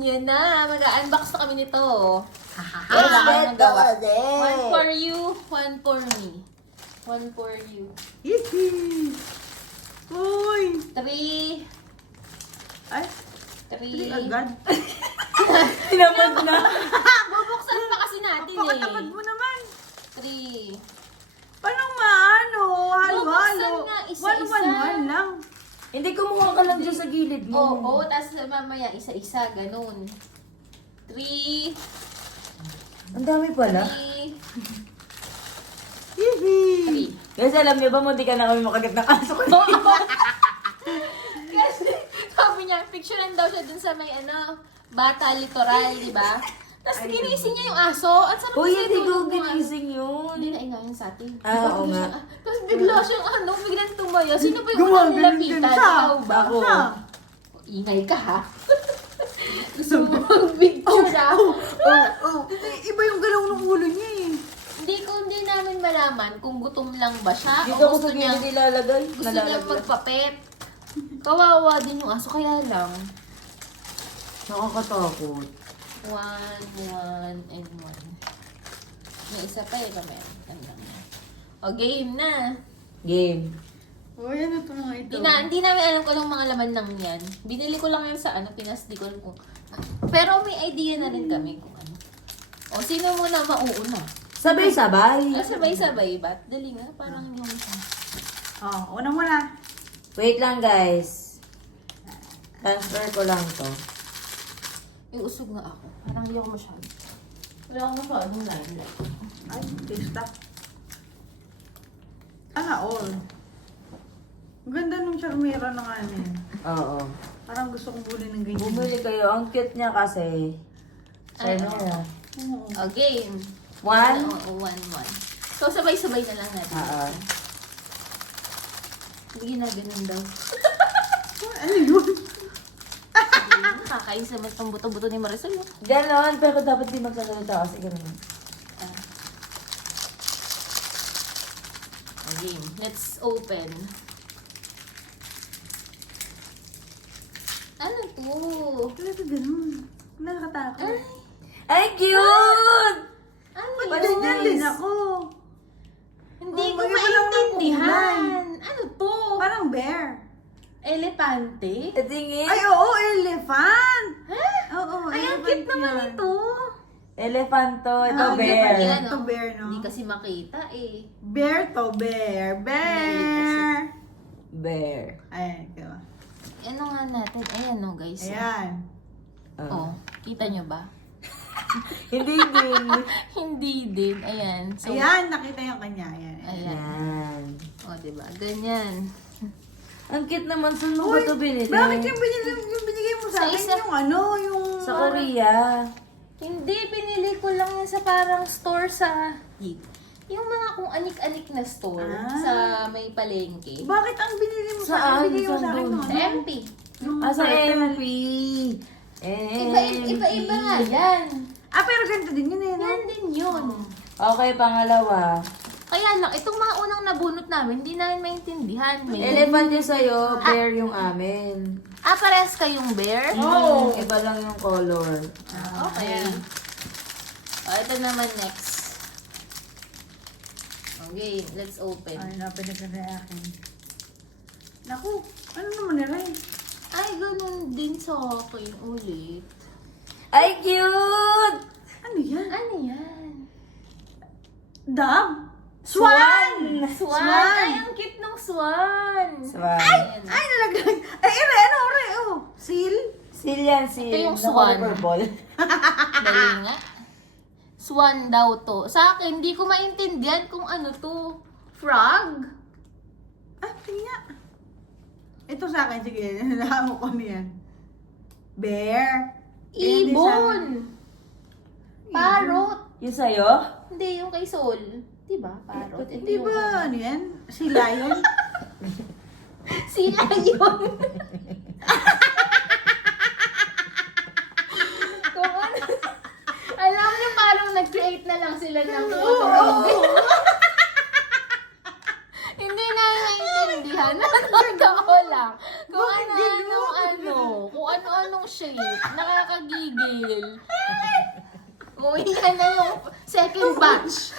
Yan na, mag-unbox na kami nito. Let's go. One for you, one for me. One for you. Yippee! Uy! 3. Ay, 3. hindi agad. Tinamad na. Bubuksan pa kasi natin Pagkatapat eh. mo naman. 3. Paano maano? Halo-halo. Bubuksan nga, isa-isa. 1-1-1 lang. Hindi, kumuha ka lang dyan sa gilid mo. Oo, tapos mamaya isa-isa, ganun. 3. Ang dami pala. 3. Yippee! Kasi alam niyo ba, hindi ka na kami makagat ng aso ko. Kasi sabi niya, picturean daw siya dun sa may bata litoral, di ba? Tapos ginising niya yung aso. At sarap Uy, kasi hindi ko tulog mo, ginising yun. Hindi na ingayin sa atin. Ah, oo nga. Tapos bigla siyang biglang tumaya. Sino ba yung Gumagano unang nilapitan? din siya. Ikaw ba? Ako. Siya. Ingay ka ha? Gusto mo mag-picture ha? Iba yung galaw ng ulo niya eh. Hindi namin malaman kung gutom lang ba siya Dito o ko gusto sa niya, gilid ilalagay. gusto niya magpapet. Kawawa din yung aso, kaya lang. Nakakatakot. 1, 1, and 1. May isa pa eh kami. O, game na. Game. Uy, ano ito mga ito? Hindi namin alam kung anong mga laman ng yan. Binili ko lang yan sa Pinas, di ko alam kung... Pero may idea na rin kami kung ano. O, sino muna mauuna? Sabay-sabay. Sabay-sabay ba't? Dali nga, parang yung... Oh, una muna. Wait lang, guys. Transfer ko lang to. Yung usog nga ako. Parang hindi ako masyado. Wala akong masyadong line. Ay, pista. All. Ang ganda nung charmera ng ano eh. Oo. Parang gusto kong buli ng ganyan. Bumili kayo. Ang cute niya kasi. Ay, Sarmera. Oo. O, game. 1? Oo, 1, 1. So, sabay-sabay na lang natin. Oo. Hindi ginaganon daw. Ano yun? Kakain sa mas pang buto-buto ni Marisol. No? Ganon, pero dapat di magsasalita kasi ganun. Game. Let's open. Ano to? Bakit ganun? Nakakatakot. Ay, cute! Ano Paganyan yun? din ako. Hindi Oh, ko mag-iba lang ng maintindihan. Ano to? Parang bear. Elepante? Tingin. Ay, oo, elephant. Ha? Oo, Ay, ang elephant cute naman yan. ito. Elephant to. Ito, Ah, bear. Yan, to bear, no? Hindi kasi makita eh. Bear to bear. Bear. Bear. Ayan, ito. Ano nga natin? Ayan no guys. Ayan. Oh, kita nyo ba? Hindi din. Hindi din. Ayan. So, Ayan, nakita yung kanya. Ayan. Ayan. Yan. O, diba? Ganyan. Ang cute naman. Saan mo ba ito binili? Bakit yung binigay mo Sa sa akin? isa- Yung ano, yung... Sa Korea. Hindi, pinili ko lang yan sa parang store sa... Yung mga kung anik-anik na store Ah. sa may palengke. Bakit ang binili mo sa Saan? akin? Binigay mo sa Saan akin doon? yung Sa ano? MP. Yung Sa cartel. MP. Iba-iba nga yan. Ah, pero ganito din yun eh, no? Yan din yun. Okay, pangalawa. Kaya lang, itong mga unang nabunot namin, hindi namin maintindihan. Elephant yung sa'yo, bear yung amin. Parehas kayong bear? Oo. Iba lang yung color. Okay. Ito naman next. Okay, let's open. Ay, napinag na akin. Naku, ano naman nila eh? Ay, ganun din sa akin ulit. Ay, cute! Ano yan? Ano yan? Dog? Swan! Swan! Ay, ang cute ng swan! Swan. Ayan. Ay, nalaglag. Ay, ano, oh. Seal? Seal yan, seal. Ito yung Na swan. color purple. Dali nga. Swan daw to. Sa akin, hindi ko maintindihan kung ano to. Frog? Ah, tingnan. Ito sa akin, sige. Nalaman ko niyan. Bear. Ganyan din sa akin. Ibon! Parrot! Yung sa'yo? Hindi, yung kay Sol. Diba? Parrot. Ito Di yung ba, ano yan? Si Lion? Sila yun. Kung ano. Alam niyo parang nag-create na lang sila ng Hindi na naiintindihan. Totoo lang. Kung ano-anong shape. Nakakagigil. Reveal. O, yan na yung second batch.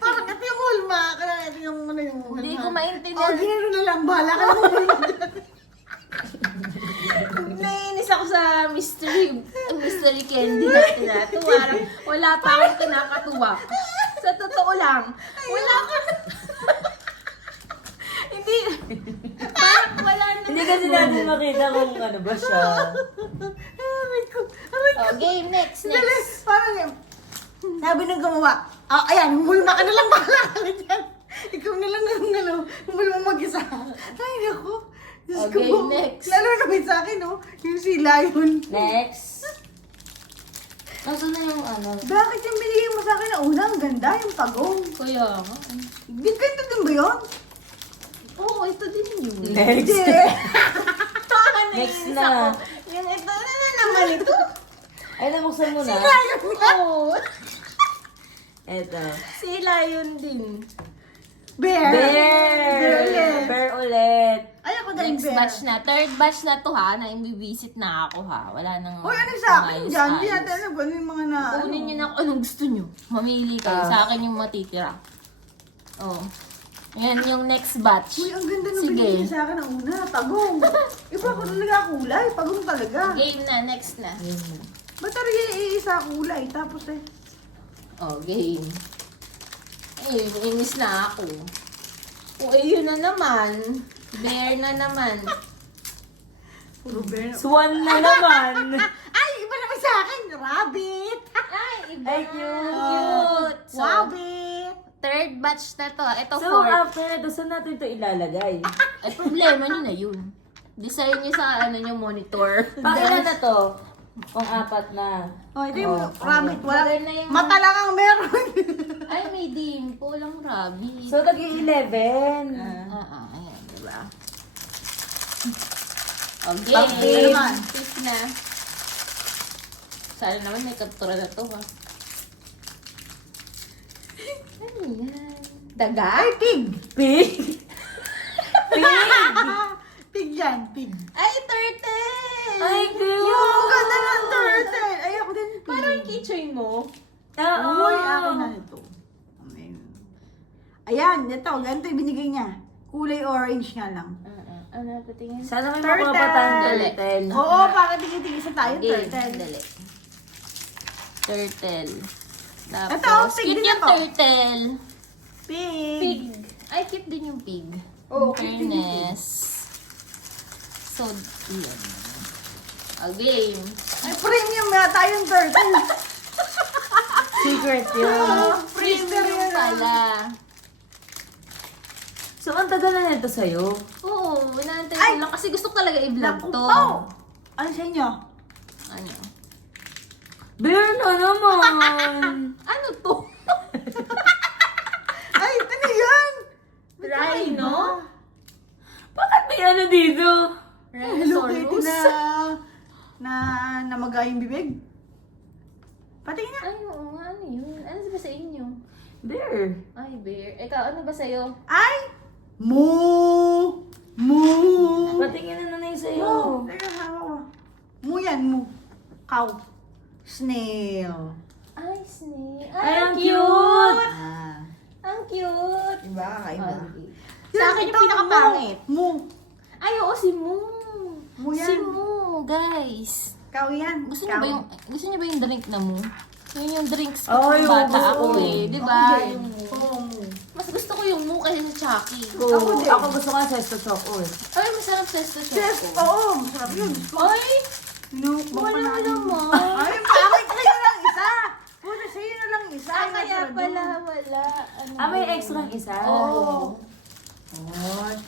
Parang ito yung hulma. Kaya ito yung ano yung hulma. Hindi ko maintindihan. Oh, ginano na lang. Bahala ka na hulma. Naiinis ako sa mystery candy natin na. Tuwarang wala pa akong kinakatuwa. Sa totoo lang, wala ka Hindi. Parang wala na. Hindi kasi natin makita kung ano ba siya. Aray ko. Aray ko. Oh, game, next. Dali. Parang yung, sabi ng gumawa, ayan, hulma ka na lang. Bahala ka na dyan. Ikaw na lang ang ano, hulma mag-isa. Ay, naku. Diyos ko Okay, po. next. Lalo naman sa akin, no? Yung sila yun. Next. Nasaan na yung ano? Bakit yung binigay mo sa akin na una? Ang ganda, yung pagong. Kaya nga. Ganito din ba yun? Oo, ito din yun. Next. Hindi. Next Naiinis na. ako. Yung ito na naman ito. Ay, nabuksan mo na. Oo. Eto. Sila yun din. Bear. Bear! Bear ulit. Ay, ako din Next bear. batch na. Third batch na to ha. Na ibibisit na ako ha. Wala nang Uy, ano sa akin dyan? Hindi umayos-ayos. natin alam ano yung mga na... Kunin nyo na kung anong gusto nyo. Mamili kayo. Ah. Sa akin yung matitira. Oh. Yan yung next batch. Uy, ang ganda nung Sige. binigay sa akin na una. Pagong. Iba ako talaga kulay. Pagong talaga. Game na. Next na. Ba't talaga iisa kulay? Tapos eh. Oh, game. Ay, inis na ako. Oh, yun na naman. Bear na naman. Puro bear. Swan na naman. Ay, iba naman sa akin. Rabbit. Ay, iba. Ay, cute. Cute. So, Rabbit. third batch na to. Ito, So, fourth. after ito, saan natin ito ilalagay? Ay, problema nyo na yun. Design nyo sa ano nyo monitor. Pakilan na to? Pang apat na. Oh, ito yung Oh, rabbit. Wala. Maganda yung- Mata lang ang meron. Ay, may dimple ang rabbit. So, nag-11. Ayan, diba? Okay. Okay. Ano naman? Fifth na. Sana naman may kaptura na to, ha? Ano yan? Daga? Ay, pig. Pig. Pig yan, pig. Ay, turtle! Ay, cute. Ang ganda ng turtle. Ay, ako din pig. Parang yung keychain mo. Oo. Uy, akin na ito. Ayan, ito. Ganito yung binigay niya. Kulay orange nga lang. Ano, patingin? Sana may Turtle. makuha pa tayong turtle. Oo, para tingin-tingin sa tayo, Game, turtle. dali. Turtle. Tapos, Ito, pig cute din yung ako. turtle. Pig. Pig. Ay, cute din yung pig. Oo, cute din yung Fairness. So, yan. Game. Ay, premium yata yung turtle. Secret yun. Premium yun. Pala. So, ang tagal na nito sa'yo. Oo, inaantay Ay! ko lang kasi gusto ko talaga i-vlog Naku to. po. Ano sa inyo? Ano? Bear na naman. Ano to? Ay, ano yan? Rhino? Bakit may ano dito? Hello Kitty Rhinoceros? na namagayong bibig. Patingin niya. Ay, oo nga, ano yun? Ano ba sa inyo? Bear. Ay, bear. Ikaw, ano ba sa'yo? Ay! Moo! Moo! Patingin na nanay sa'yo. Moo! Teka, hawak ko. Moo yan, moo. Cow. Snail. Ay, snake. Ay, ang cute! Ah. Ang cute! Iba, kakaiba. Okay. Sa akin yung pinakapangit. Moo. Ay, oo, si Moo. Moo yan. Si Moo, guys. Cow yan. Gusto niyo ba yung drink na Moo? Yun yung drinks ko Ay, nung bata oo. ako eh. Di ba? Ako din. Yung Moo. Oo, Moo. Mas gusto ko yung Moo kaysa sa Chucky. Ako din. Ako gusto ko ng Sesto Choco eh. Ay, masarap sa Yes, choco. oo. Masarap yun. Ay, Minukbang pa wala namin. naman. Ay, bakit sa'yo lang isa? Puta, sa'yo na lang isa. Ah, Ay, kaya natira pala doon. wala. Ano Ah, may yun? extra isa. Oo. What?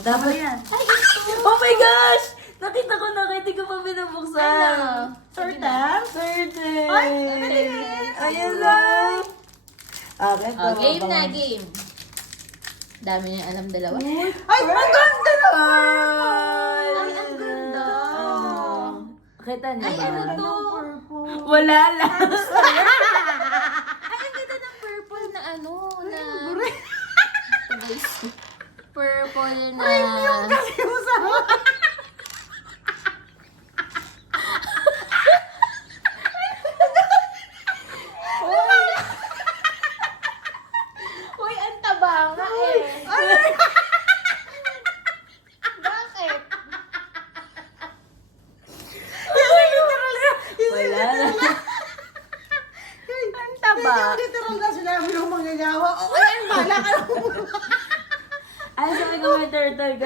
Dapat yan. Ay, ito. Oh my gosh! Nakita ko na, hindi ko pa binubuksan. Ano? Turtle? Turtle! Ay, malinis. Ayun lang! Okay, Oh, game na, game. Dami niya alam dalawa. Ay, maganda naman! Ay, ang ganda. Kita niyo Ay, ba? ano to? Purple. Wala lang. Ay, ang ganda ng purple na ano, na... Bure. Ito, guys. Purple na... Premium kasi yung sa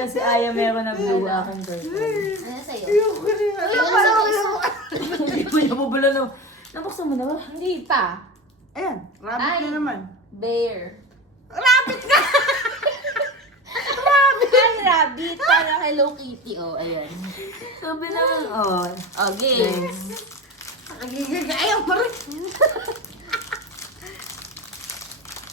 Pero si Aya meron ng blue akong turtle. Ano sa'yo? Ayoko rin. Ay, Ano ano parang sa'yo isa? Hindi mo niya mabula no. Nabuksan mo na ba? Hindi pa. Ayan, rabbit Ay. na naman. Bear. Rabbit nga! Ay, rabbit. Para Hello Kitty. Oh, ayan. Sabi naman, oh. Okay. Nagigiga. Ayaw mo rin.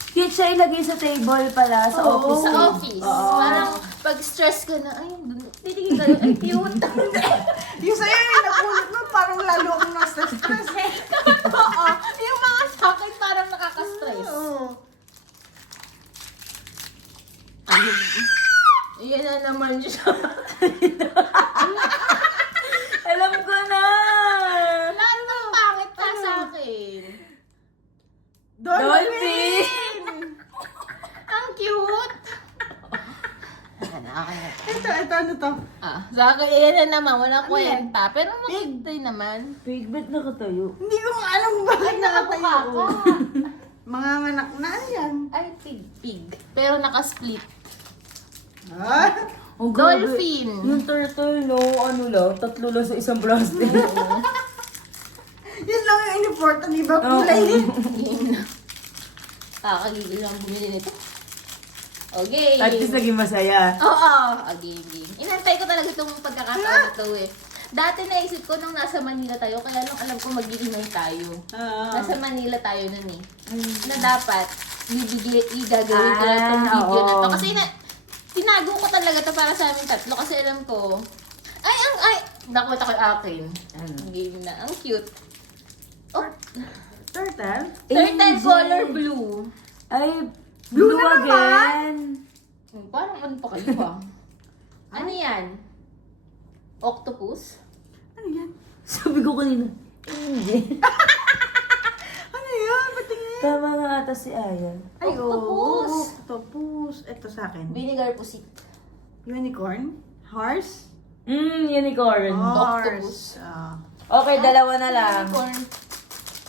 Cute siya ilagay sa table pala, sa Oo. office. Sa office. Parang pag stress ka na, ay, titigil ka na, ay, cute. Yung sa'yo yung nakulot mo, parang lalo akong nasa-stress eh. Oo. Yung mga sa akin parang nakaka-stress. Oo. Ayan na naman siya. Alam ko na! Lahat ng pangit ka sa akin. Dolphin! Ang cute. Okay na. Ito, ano to? Sa akin, ayan na naman. Walang Ano yan? kwenta. Pero maganda naman. Pig, ba't nakatayo? Hindi ko nga alam bakit nakatayo. ka. Mga anak na ano yan. Ay, pig. Pero naka-split. Ah? Oh, grabe. Dolphin. Yung turtle, no, ano lang, 3 lang sa isang plastic. Yun lang yung in-important, di ba? Kulay din. Game na. Kakagigil lang bumili nito. Okay. At least naging masaya. Oo. Game. Inantay ko talaga itong pagkakataon ito eh. Dati naisip ko nung nasa Manila tayo, kaya nung alam ko mag-iingay tayo. Nasa Manila tayo nun eh. Na dapat, igagawin ko lang itong Ah, video na to. oo. Kasi tinago ko talaga to para sa amin tatlo. Kasi alam ko, nakuha ko yung akin. Ano? Game na. Ang cute. Oh, Turtle? turtle color blue. Ay, Blue blue na again. Parang ano pa kayo ah? Ano yan? Octopus? Ano yan? Sabi ko kanina, hindi. Ano yan? Patingin. Tama nga ata si Aya. Ay, Octopus. Octopus. Ito sa akin. Vinegar pusit. Unicorn? Horse? Unicorn. Octopus. Okay, dalawa na lang. Unicorn.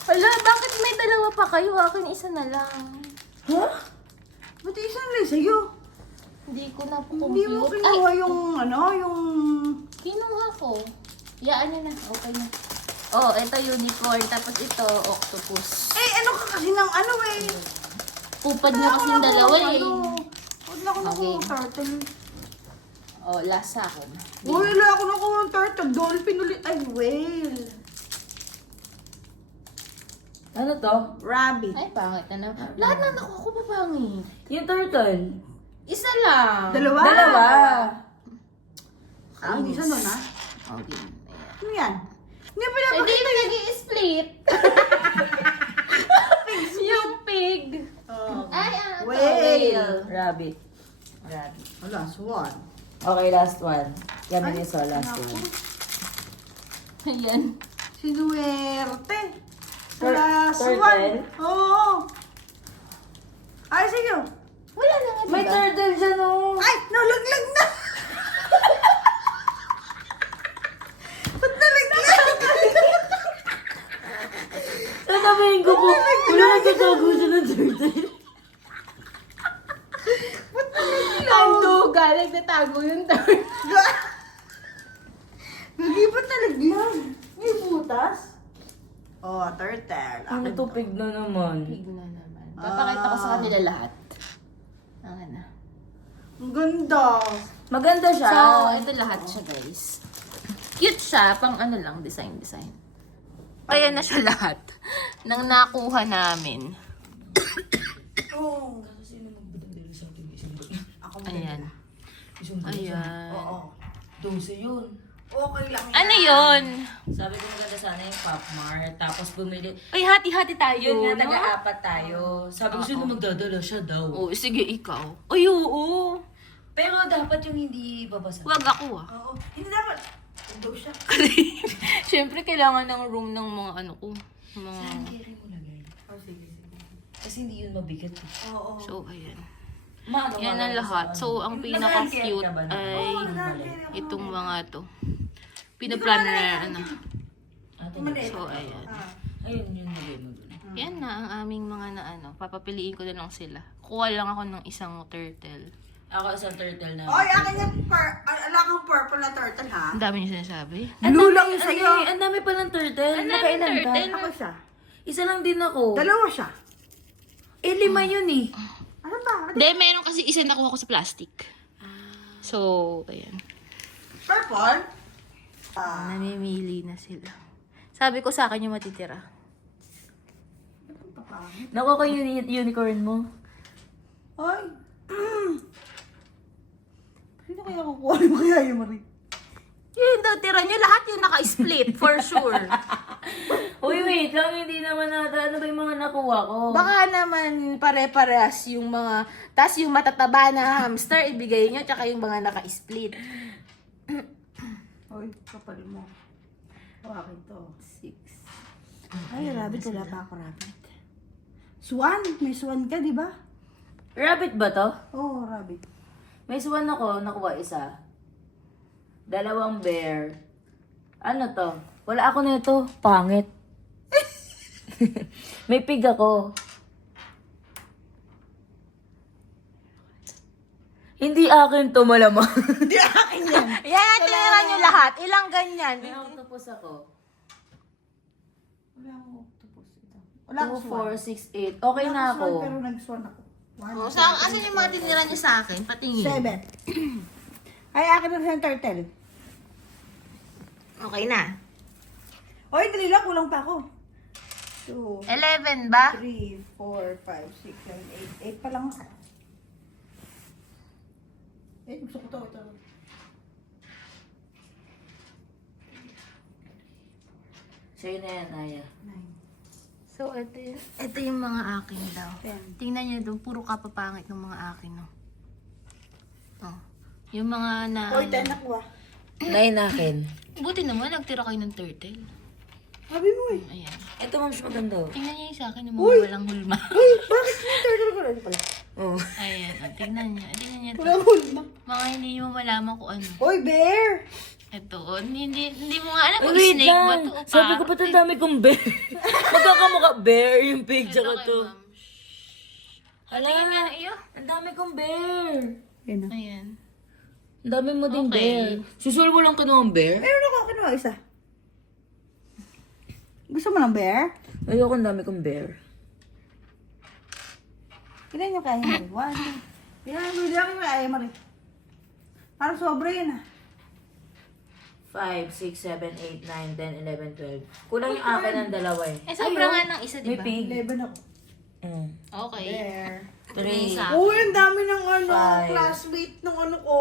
Hala, bakit may dalawa pa kayo? Akin isa na lang. Huh? Ba't isa na lang sa'yo? Hindi ko na po Hindi mo kinuha yung Kinuha ko. Yaan nyo na. Okay na. Oh, ito unicorn. Tapos ito, octopus. Eh, ano ka kasi ng ano eh? Pupad nyo kasi yung dalawa eh. Huwag na ako Okay. nakuha turtle. Oh, last sa akin. Uy, wala ako nakuha ng turtle. Dolphin ulit. Ay, whale. Ano to? Rabbit. Ay, pangit na naman. Lahat na nakuha ko pa pangit. Yung turtle. Isa lang. Dalawa? Dalawa. Ang isa nun, ha? Okay. Ano yan? Hindi pa Eh, na di na nag-i-split. Yung pig. Ay, ito. Whale. Rabbit. Rabbit. Wala, swan. Okay, last one. Yan na yung last Naku. one. Ayan. Sinuwerte. Tur- Wala, turtle? swan. Oo. Ay, sige. Wala na nga, May diba? turtle dyan, oh. Ay, nalaglag na. Ba't nalaglag? Sasabihin ko po, wala nagtatago siya ng turtle. Ando, galing natago yung turtle. Lagi ba't nalaglag? May butas? Oh, turtle. Ano to, pig na naman. Pig na naman. Papakita ko sa kanila lahat. Ang na. Ang ganda. Maganda siya. So, ito lahat siya, guys. Cute siya, pang ano lang, design. Kaya na siya lahat nang nakuha namin. Oo. Ayan. Ayan. Oo. 12 yun. Okay lang yan. Ano yun? Sabi ko maganda sana yung Pop Mart. Tapos bumili. Ay, hati-hati tayo. Yun nga, no? taga-apat tayo. Sabi ko sino magdadala siya daw. Oo, sige, ikaw. Ay, oo. Pero dapat yung hindi babasa. Huwag ako ah. Oo. Hindi dapat. Undog siya. Siyempre, kailangan ng room ng mga ano ko. Mga... Saan carry mo lagay? Oh, sige. Kasi hindi yun mabigat. Eh. Oo. So, ayan. Maano, Yan ang lahat. So, ang pinaka-cute ay Oo, nag-carry ako. itong mga to. Pinaplano na ano. Maliit. So, ayan. Ayun, yun lagay mo dun. Yan na ang aming mga na ano. Papapiliin ko na lang sila. Kuha lang ako ng isang turtle. Ako isang turtle na. Oy, akin yung ala kang purple na turtle, ha? Ang dami niyo sinasabi. Blue lang yung sa'yo. Ang dami palang turtle. Ang dami Nakailan ka? turtle. Ako siya. Isa lang din ako. Dalawa siya. 5 yun eh. Ano ba? Hindi, meron kasi isa nakuha ko sa plastic. So, ayan. Purple? Namimili na sila. Sabi ko sa akin yung matitira. Nakuha ko yung unicorn mo. Ay. Sino kaya kukuha mo kaya yung Marie? Yun daw, tira nyo lahat yung naka-split, for sure. Uy, wait lang. Hindi naman nata. Ano ba yung mga nakuha ko? Baka naman pare-parehas yung mga, tas yung matataba na hamster, ibigay nyo, tsaka yung mga naka-split. Oy, kapal mo. Akin to. 6. Ay, rabbit. Wala pa ako rabbit. Swan. May swan ka, di ba? Rabbit ba to? Oo, rabbit. May swan ako. Nakuha isa. 2 bear. Ano to? Wala ako nito. Pangit. May pig ako. Hindi akin to malamang. Hindi akin yan. Yan, tinira nyo lahat. Ilang ganyan? May octopus ako. Wala akong octopus. Ito. Wala 2, akong swan. 4, 6, 8. Okay Wala na akong swan, ako. pero nag-swan ako. O, asan yung mga tinira nyo sa akin? Patingin. 7. Ay, akin na yung turtle. Okay na. Oy, dali lang. Kulang pa ako. 2, 11 ba? 3, 4, 5, 6, 7, 8. 8 pa lang ako. Gusto ko to. Ito. Sa'yo na yan, Aya. 9. So, ito yung mga akin daw. 10. Tingnan nyo doon, puro kapapangit ng mga akin, no? Oh. Yung mga na... Oy, 10 nakuha. 9 akin. Buti naman, nagtira kayo ng turtle. Sabi mo eh. Ayan. Ito, mams, maganda. Tingnan nyo yung sa akin, yung mga walang hulma. Uy, bakit yung turtle ko? Ano pala? Oh. Ayan, oh, tingnan nyo. Tingnan nyo ito. Walang hulma. Mga hindi nyo malaman kung ano. Oy, bear! Ito, oh, hindi mo nga alam kung Wait snake ba lang. to o Sabi ko ba't ang dami kong bear? Magkakamukha bear yung pig Ito tsaka kay to. ma'am. Tingnan nyo, iyo. Ang dami kong bear. Yan na. Ayan. Ang dami mo din Okay. bear. Susul mo lang kinuha ang bear? Meron ako kinuha isa. Gusto mo ng bear? Ayoko, ang dami kong bear. Kailan nyo kaya Marie? 1, 2. Hindi ako yung kaya Marie. Parang sobra yun ah. 5, 6, 7, 8, 9, 10, 11, 12. Kulang yung akin ng dalawa eh. Eh, sobra nga ng isa, di May ba? pig. 11 ako. Mm. Okay. Bear. Ito na yung sa akin. Uy, ang dami ng ano, Five. classmate ng ano ko.